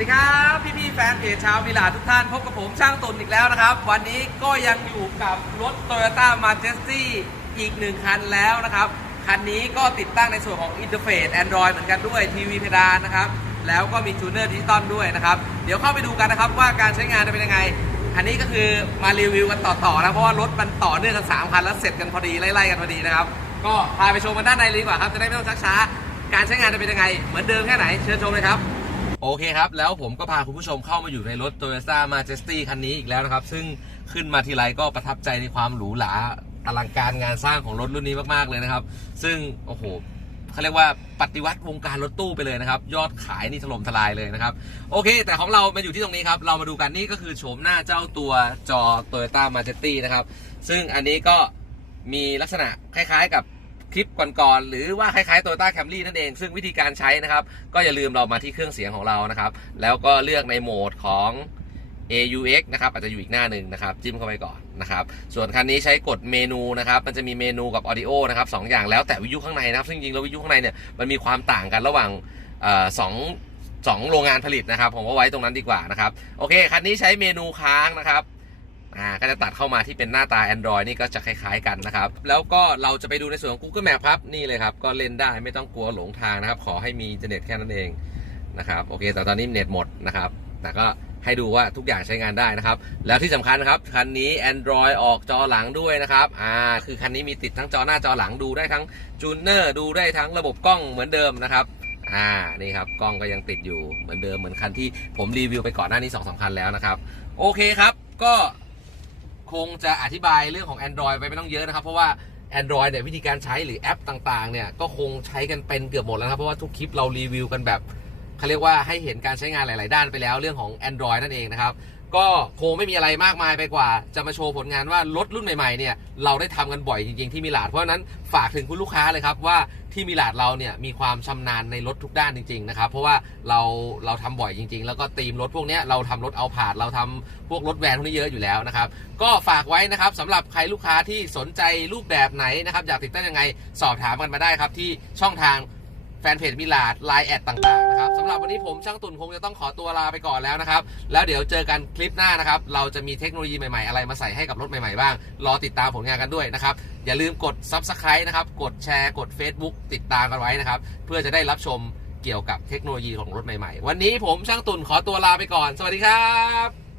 สดีครับพี่พี่แฟนเพจชาวมิลาทุกท่าน พบกับผมช่างตุนอีกแล้วนะครับ วันนี้ก็ยังอยู่กับรถ Toyota Majesty อีกหนึ่งคันแล้วนะครับ คันนี้ก็ติดตั้งในส่วนของอินเทอร์เฟซ Android เหมือนกันด้วยทีวีเพดานนะครับ แล้วก็มีจูเนอร์ดิจิตอลด้วยนะครับ เดี๋ยวเข้าไปดูกันนะครับว่าการใช้งานจะเป็นยังไง อันนี้ก็คือมารีวิวกันต่อๆนะเพราะว่ารถมันต่อเนื่องกัน3คันแล้วเสร็จกันพอดีไล่ๆกันพอดีนะครับก็พาไปชมกันด้านในเลยดีกว่าครับจะได้ไม่ต้องชักช้าการใช้งานจะเป็นยังไง เหมือนเดิมแค่ไหนเชิญชมเลยครับ โอเคครับ แล้วผมก็พาคุณผู้ชมเข้ามาอยู่ในรถ Toyota Majesty คันนี้อีกแล้วนะครับ ซึ่งขึ้นมาทีไรก็ประทับใจในความหรูหราอลังการงานสร้างของรถรุ่นนี้มากๆเลยนะครับ ซึ่งโอ้โหเขาเรียกว่าปฏิวัติวงการรถตู้ไปเลยนะครับ ยอดขายนี่ถล่มทลายเลยนะครับ โอเค แต่ของเรามาอยู่ที่ตรงนี้ครับ เรามาดูกันนี่ก็คือโฉมหน้าเจ้าตัวจอ Toyota Majesty นะครับ ซึ่งอันนี้ก็มีลักษณะคล้ายๆกับ คลิปก่อนๆหรือว่าคล้ายๆ Toyota Camry นั่นเอง ซึ่งวิธีการใช้นะครับ ก็อย่าลืมเรามาที่เครื่องเสียงของเรานะครับ แล้วก็เลือกในโหมดของ AUX นะครับอาจจะอยู่อีกหน้าหนึ่งนะครับ จิ้มเข้าไปก่อนนะครับ ส่วนคันนี้ใช้กดเมนูนะครับ มันจะมีเมนูกับ Audio นะครับสองอย่างแล้วแต่วิทยุข้างในนะครับ ซึ่งจริงๆแล้ววิทยุข้างในเนี่ยมันมีความต่างกันระหว่างสองสองโรงงานผลิตนะครับ ผมก็ไว้ตรงนั้นดีกว่านะครับ โอเค คันนี้ใช้เมนูค้างนะครับ อ่าก็จะตัดเข้ามาที่เป็นหน้าตา Android นี่ก็จะคล้ายๆกันนะครับ แล้วก็เราจะไปดูในส่วนของ Google Map ครับ นี่เลยครับ ก็เล่นได้ไม่ต้องกลัวหลงทางนะครับ ขอให้มีอินเทอร์เน็ตแค่นั้นเองนะครับโอเค แต่ตอนนี้เน็ตหมดนะครับ แต่ก็ให้ดูว่าทุกอย่างใช้งานได้นะครับ แล้วที่สำคัญนะครับ คันนี้ Android ออกจอหลังด้วยนะครับอ่าคือคันนี้มีติดทั้งจอหน้าจอหลังดูได้ทั้งจูเนอร์ดูได้ทั้งระบบกล้องเหมือนเดิมนะครับอ่านี่ครับกล้องก็ยังติดอยู่เหมือนเดิมเหมือนคันที่ผมรีวิวไปก่อนหน้านี้สองสาคันแล้วนะครับ โอเคครับก็ คงจะอธิบายเรื่องของ Android ไปไม่ต้องเยอะนะครับ เพราะว่า Android เนี่ยวิธีการใช้หรือแอปต่างๆเนี่ยก็คงใช้กันเป็นเกือบหมดแล้วครับเพราะว่าทุกคลิปเรารีวิวกันแบบเขาเรียกว่าให้เห็นการใช้งานหลาย ๆ ด้านไปแล้วเรื่องของ Android นั่นเองนะครับ ก็คงไม่มีอะไรมากมายไปกว่า จะมาโชว์ผลงานว่ารถรุ่นใหม่ๆเนี่ยเราได้ทำกันบ่อยจริงๆที่มิลาดเพราะฉะนั้นฝากถึงคุณลูกค้าเลยครับว่าที่มิลาดเราเนี่ยมีความชำนาญในรถทุกด้านจริงๆนะครับเพราะว่าเราเราทำบ่อยจริง ๆ แล้วก็ตีมรถพวกนี้เราทำรถเอาผาดเราทำพวกรถแวนพวกนี้เยอะอยู่แล้วนะครับก็ฝากไว้นะครับสำหรับใครลูกค้าที่สนใจรูปแบบไหนนะครับอยากติดตั้งยังไงสอบถามกันมาได้ครับที่ช่องทาง แฟนเพจมิลาดไลน์แอดต่างๆนะครับสำหรับวันนี้ผมช่างตุนคงจะต้องขอตัวลาไปก่อนแล้วนะครับ แล้วเดี๋ยวเจอกันคลิปหน้านะครับ เราจะมีเทคโนโลยีใหม่ๆ อะไรมาใส่ให้กับรถใหม่ๆบ้าง รอติดตามผลงานกันด้วยนะครับ อย่าลืมกด Subscribe นะครับ กดแชร์กด Facebook ติดตามกันไว้นะครับ เพื่อจะได้รับชมเกี่ยวกับเทคโนโลยีของรถใหม่ๆ วันนี้ผมช่างตุนขอตัวลาไปก่อน สวัสดีครับ